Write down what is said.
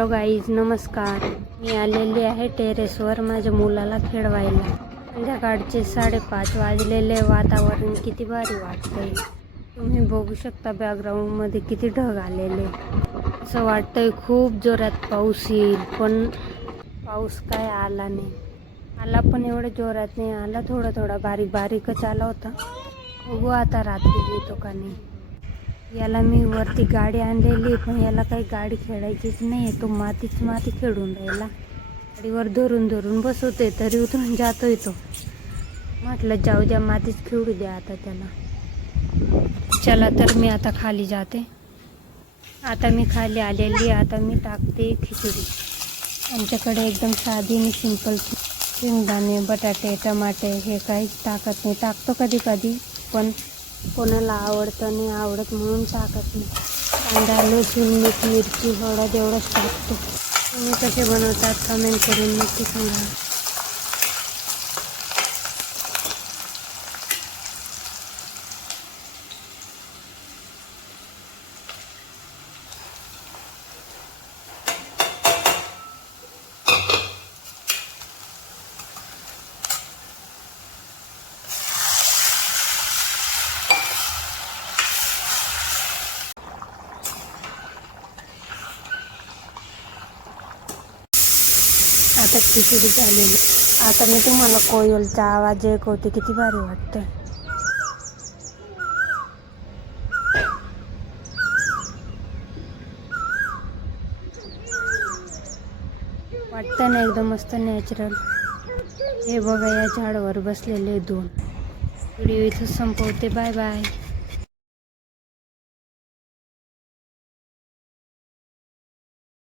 Hello guys, नमस्कार. मी आलेली आहे टेरेसवर माझ्या मुलाला खेळवायला. संध्याकाळचे 5:30 वाजलेले. वातावरण किती भारी वाटतंय. तुम्ही बघू शकता बॅकग्राऊंडमध्ये किती ढग आलेले. असं वाटतंय खूप जोरात पाऊस येईल, पण पाऊस काय आला नाही. आला पण एवढं जोरात नाही आला, थोडा थोडा बारीक बारीकच आला होता. बघू आता रात्री येतो का नाही. याला मी वरती गाडी आणलेली, पण याला काही गाडी खेळायचीच नाही. तो माती खेळून राहिला. गाडीवर धरून धरून बसवते तरी उतरून जातोय तो. म्हटलं जाऊ द्या, मातीच खेळू द्या आता त्याला. चला तर मी आता खाली जाते. आता मी खाली आलेली. आता मी टाकते खिचडी. आमच्याकडे एकदम साधी आणि सिंपल. शेंगदाणे, बटाटे, टमाटे हे काहीच टाकत नाही. टाकतो कधी कधी, पण कोणाला आवडतं नाही आवडत म्हणून टाकत नाही. कांदा, लसूण, मीठ, मिरची, हळद एवढंच टाकतो. तुम्ही कसे बनवतात कमेंट करून नक्की सांगा. आता खिचडी झालेली. आता मी तुम्हाला कोयलचा आवाज ऐकवते, किती भारी वाटतं. वाटतं ना एकदम मस्त नॅचरल. हे बघा, या झाडावर बसलेले 2. व्हिडिओ इथं संपवते. Bye bye.